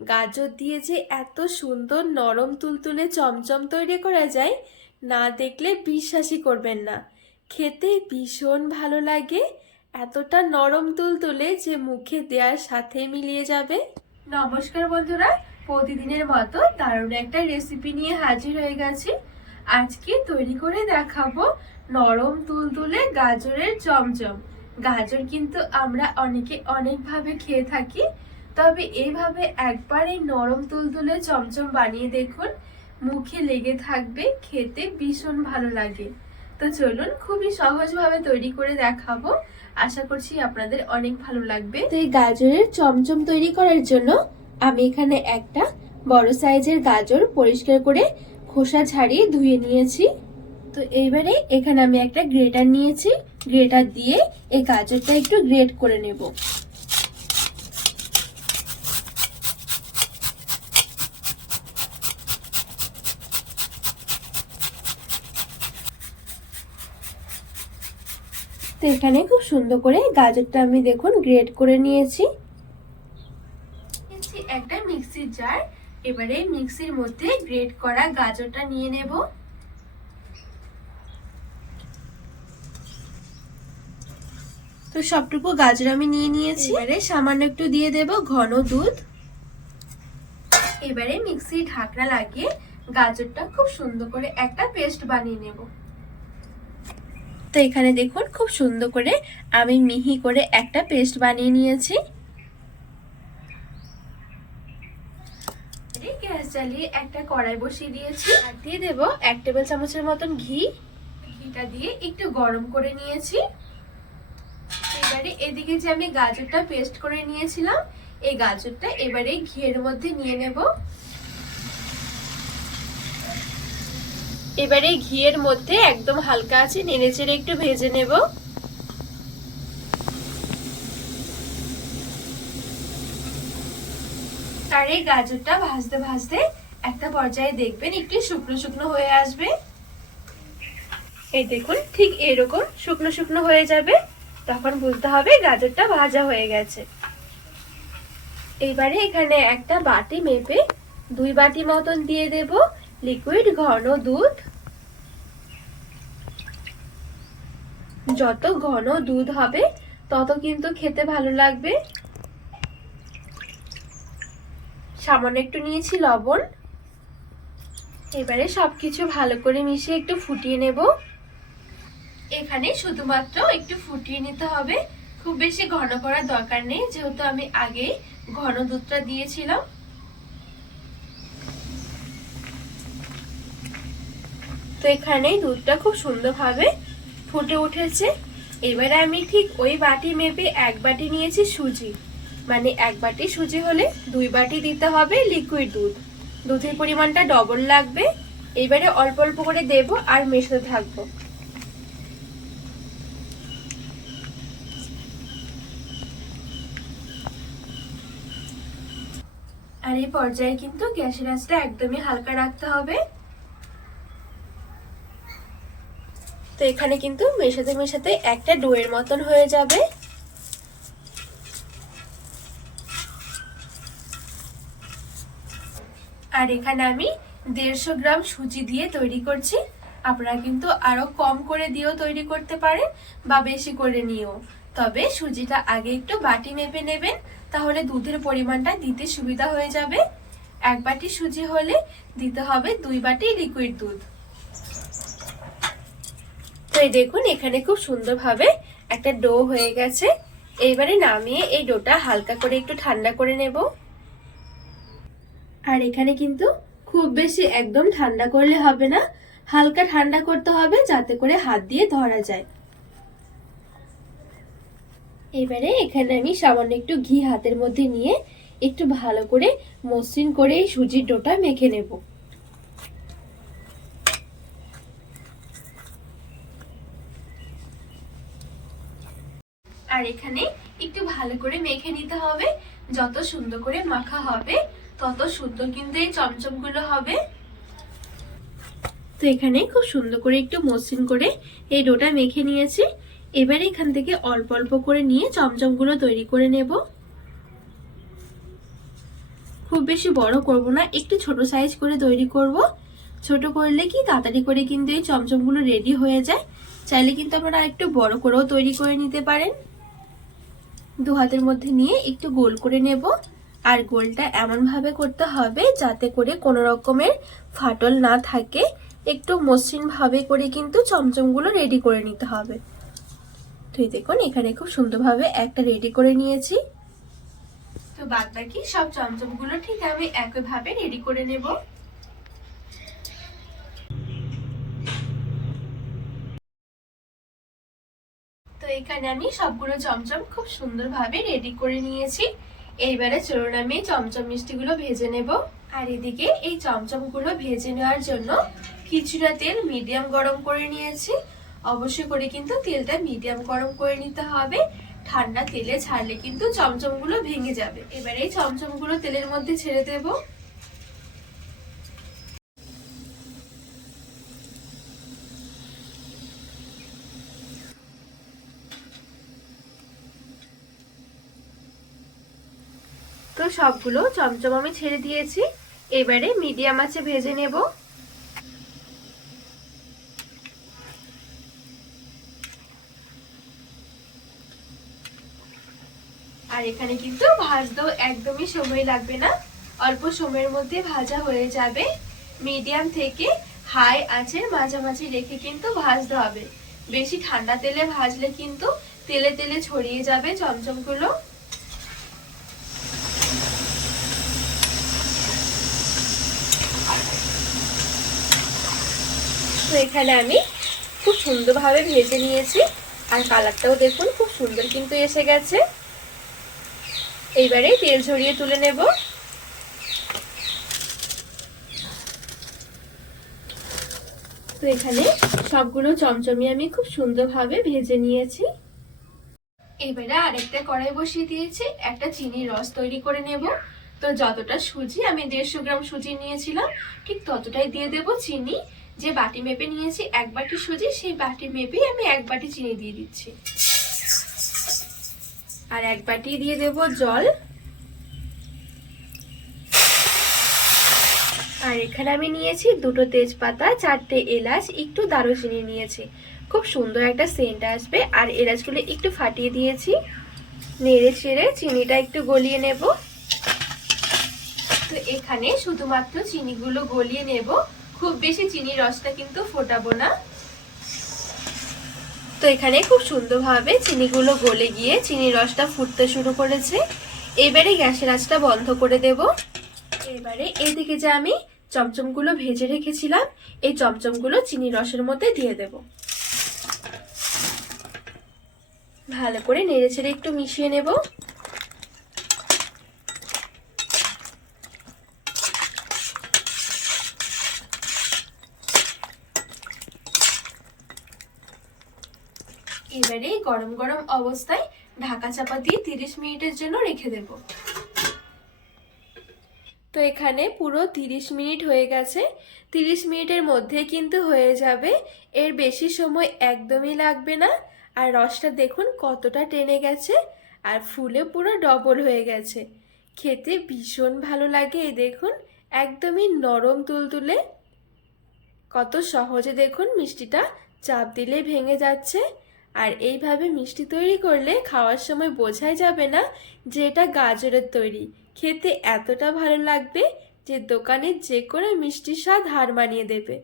গাজর দিয়ে যে এত সুন্দর নরম তুলতুলে চমচম তৈরি করা যায়, না দেখলে বিশ্বাসই করবেন না। খেতে ভীষণ ভালো লাগে, এতটা নরম তুলতুলে যে মুখে দেওয়ার সাথে মিলিয়ে যাবে। নমস্কার বন্ধুরা, প্রতিদিনের মতো দারুণ একটা রেসিপি নিয়ে হাজির হয়ে গেছি। আজকে তৈরি করে দেখাবো নরম তুলতুলে গাজরের চমচম। গাজর কিন্তু আমরা অনেকে অনেকভাবে খেয়ে থাকি তবে এইভাবে একবার এই নরম তুলতুলে চমচম বানিয়ে দেখুন, মুখে লেগে থাকবে, খেতে ভীষণ ভালো লাগে। তো চলুন খুবই সহজভাবে তৈরি করে দেখাবো। আশা করছি আপনাদের অনেক ভালো লাগবে। তো এই গাজরের চমচম তৈরি করার জন্য আমি এখানে একটা বড় সাইজের গাজর পরিষ্কার করে খোসা ছাড়িয়ে ধুয়ে নিয়েছি। তো এইবারে এখানে আমি একটা গ্রেটার নিয়েছি। গ্রেটার দিয়ে এই গাজরটা একটু গ্রেট করে নেব। তো এখানে খুব সুন্দর করে গাজরটা আমি দেখুন গ্রেট করে নিয়েছি। একটা মিক্সির জার এবারে মিক্সির মধ্যে গ্রেট করা গাজরটা নিয়ে নেব। তো সবটুকু গাজর আমি নিয়ে নিয়েছি। এবারে সামান্য একটু দিয়ে দেব ঘন দুধ। এবারে মিক্সির ঢাকনা লাগিয়ে গাজরটা খুব সুন্দর করে একটা পেস্ট বানিয়ে নেব। এখানে দেখুন, খুব সুন্দর করে আমি মিহি করে একটা পেস্ট বানিয়ে নিয়েছি। গ্যাস জ্বালিয়ে একটা কড়াই বসিয়ে দিয়েছি। আর দিয়ে দেবো এক টেবিল চামচের মতন ঘি। ঘিটা দিয়ে একটু গরম করে নিয়েছি। এবারে এদিকে যে আমি গাজরটা পেস্ট করে নিয়েছিলাম, এই গাজরটা এবারে ঘিয়ের মধ্যে নিয়ে নেব। এবারে ঘিয়ের মধ্যে একদম হালকা আছে নেড়ে চেড়ে একটু ভেজে নেব। আর এই গাজরটা ভাজতে ভাজতে একটা পর্যায়ে দেখবেন একটু শুকনো শুকনো হয়ে আসবে। এই দেখুন, ঠিক এরকম শুকনো শুকনো হয়ে যাবে। তখন বুঝতে হবে গাজরটা ভাজা হয়ে গেছে। এবারে এখানে একটা বাটি মেপে দুই বাটি মতন দিয়ে দেব। লিকুইড ঘন দুধ। যত ঘন দুধ হবে, তত কিন্তু খেতে ভালো লাগবে। সামান্য একটু নিয়েছি লবণ। এবারে সব কিছু ভালো করে মিশিয়ে একটু ফুটিয়ে নেব। এখানে শুধুমাত্র একটু ফুটিয়ে নিতে হবে। খুব বেশি ঘন করার দরকার নেই, যেহেতু আমি আগে ঘন দুধটা দিয়েছিলাম। তো এখানে দুধটা খুব সুন্দরভাবে ফুটে উঠেছে। এবারে আমি ঠিক ওই বাটি মেপে এক বাটি নিয়েছি সুজি। মানে এক বাটি সুজি হলে দুই বাটি দিতে হবে লিকুইড দুধ। দুধের পরিমাণটা ডবল লাগবে। এবারে অল্প অল্প করে দেব আর মেশাতে থাকব। আর এই পর্যায়ে কিন্তু গ্যাসের আঁচটা একদমই হালকা রাখতে হবে। তো এখানে কিন্তু মেশাতে মেশাতে একটা ডোয়ের মতন হয়ে যাবে। আর এখানে আমি দেড়শো গ্রাম সুজি দিয়ে তৈরি করছি। আপনারা কিন্তু আরও কম করে দিয়েও তৈরি করতে পারেন বা বেশি করে নিয়েও। তবে সুজিটা আগে একটু বাটি মেপে নেবেন, তাহলে দুধের পরিমাণটা দিতে সুবিধা হয়ে যাবে। এক বাটি সুজি হলে দিতে হবে দুই বাটি লিকুইড দুধ। তো এই দেখুন, এখানে খুব সুন্দরভাবে একটা ডো হয়ে গেছে। এইবারে নামিয়ে এই ডোটা হালকা করে একটু ঠান্ডা করে নেব। আর এখানে কিন্তু খুব বেশি একদম ঠান্ডা করলে হবে না, হালকা ঠান্ডা করতে হবে যাতে করে হাত দিয়ে ধরা যায়। এবারে এখানে আমি সামান্য একটু ঘি হাতের মধ্যে নিয়ে একটু ভালো করে মসৃণ করে এই সুজির ডোটা মেখে নেব। আর এখানে একটু ভালো করে মেখে নিতে হবে। যত সুন্দর করে মাখা হবে, তত সুন্দর কিন্তু এই চমচমগুলো হবে। তো এখানে খুব সুন্দর করে একটু মসৃণ করে এই ডোটা মেখে নিয়েছি। এবার এখান থেকে অল্প অল্প করে নিয়ে চমচমগুলো তৈরি করে নেব। খুব বেশি বড় করব না, একটু ছোট সাইজ করে তৈরি করব। ছোট করলে কি তাড়াতাড়ি করে কিন্তু এই চমচমগুলো রেডি হয়ে যায়। চাইলে কিন্তু আপনারা একটু বড় করেও তৈরি করে নিতে পারেন। দু হাতের মধ্যে নিয়ে একটু গোল করে নেব। আর গোলটা এমনভাবে করতে হবে যাতে করে কোনো রকমের ফাটল না থাকে। একটু মসৃণ ভাবে করে কিন্তু চমচমগুলো রেডি করে নিতে হবে। তো এই দেখুন, এখানে খুব সুন্দরভাবে একটা রেডি করে নিয়েছি। তো বাদ বাকি সব চমচমগুলো ঠিক আমি একইভাবে রেডি করে নেব। এখানে আমি সবগুলো চমচম খুব সুন্দরভাবে রেডি করে নিয়েছি। এইবারে চলুন আমি চমচম মিষ্টিগুলো ভেজে নেব। আর এদিকে এই চমচমগুলো ভেজে নেওয়ার জন্য কিছুটা তেল মিডিয়াম গরম করে নিয়েছি। অবশ্যই করে কিন্তু তেলটা মিডিয়াম গরম করে নিতে হবে। ঠান্ডা তেলে ছাড়লে কিন্তু চমচমগুলো ভেঙে যাবে। এবারে এই চমচমগুলো তেলের মধ্যে ছেড়ে দেব। তো সবগুলো চমচম আমি ছেড়ে দিয়েছি। এবারে মিডিয়াম আছে ভেজে নেব। আর এখানে কিন্তু ভাজতেও একদমই সময় লাগবে না। অল্প সময়ের মধ্যে ভাজা হয়ে যাবে। মিডিয়াম থেকে হাই আছে মাঝামাঝি রেখে কিন্তু ভাজতে হবে। বেশি ঠান্ডা তেলে ভাজলে কিন্তু তেলে তেলে ছড়িয়ে যাবে চমচমগুলো। তো এখানে আমি খুব সুন্দরভাবে ভেজে নিয়েছি। আর কালারটাও দেখুন, খুব সুন্দর কিন্তু এসে গেছে। এইবারে তেল ঝরিয়ে তুলে নেব। তো এখানে সবগুলো চমচমি আমি খুব সুন্দরভাবে ভেজে নিয়েছি। এবারে আরেকটা কড়াই বসিয়ে দিয়েছি, একটা চিনির রস তৈরি করে নেব। তো যতটা সুজি, আমি দেড়শো গ্রাম সুজি নিয়েছিলাম, ঠিক ততটাই দিয়ে দেব চিনি। যে বাটি মেপে নিয়েছি, এক বাটি সুজি, সেই বাটি মেপেই আমি এক বাটি চিনি দিয়ে দিচ্ছি। আর এক বাটি দিয়ে দেব জল। আর এখানে আমি নিয়েছি দুটো তেজপাতা, চারটে এলাচ, একটু দারুচিনি নিয়েছি। খুব সুন্দর একটা সেন্ট আসবে। আর এলাচগুলো একটু ফাটিয়ে দিয়েছি। নেড়ে চেড়ে চিনিটা একটু গলিয়ে নেব। তো এখানে শুধুমাত্র চিনিগুলো গলিয়ে নেব। খুব বেশি চিনির রসটা কিন্তু ফোটাবো না। তো এখানে খুব সুন্দরভাবে চিনিগুলো গলে গিয়ে চিনির রসটা ফুটতে শুরু করেছে। এবারে গ্যাসের আঁচটা বন্ধ করে দেব। এবারে এদিকে যে আমি চমচমগুলো ভেজে রেখেছিলাম, এই চমচমগুলো চিনি রসের মধ্যে দিয়ে দেব। ভালো করে নেড়ে ছেড়ে একটু মিশিয়ে নেব। এবারে গরম গরম অবস্থায় ঢাকা চাপা দিয়ে তিরিশ মিনিটের জন্য রেখে দেব। তো এখানে পুরো তিরিশ মিনিট হয়ে গেছে। তিরিশ মিনিটের মধ্যে কিন্তু হয়ে যাবে। এর বেশি সময় একদমই লাগবে না। আর রসটা দেখুন কতটা টেনে গেছে। আর ফুলে পুরো ডবল হয়ে গেছে। খেতে ভীষণ ভালো লাগে এই দেখুন। একদমই নরম তুলতুলে। কত সহজে দেখুন মিষ্টিটা চাপ দিলে ভেঙে যাচ্ছে। আর এইভাবে মিষ্টি তৈরি করলে খাওয়ার সময় বোঝাই যাবে না যে এটা গাজরের তৈরি। খেতে এতটা ভালো লাগবে যে দোকানের যে কোনো মিষ্টির স্বাদ হার মানিয়ে দেবে।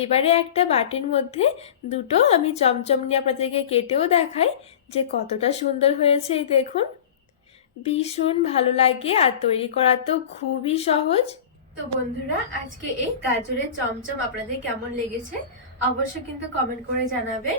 এবারে একটা বাটির মধ্যে দুটো আমি চমচম নিয়ে আপনাদেরকে কেটেও দেখাই যে কতটা সুন্দর হয়েছে এই দেখুন। ভীষণ ভালো লাগে আর তৈরি করা তো খুবই সহজ। তো বন্ধুরা, আজকে এই গাজরের চমচম আপনাদের কেমন লেগেছে অবশ্যই কিন্তু কমেন্ট করে জানাবেন।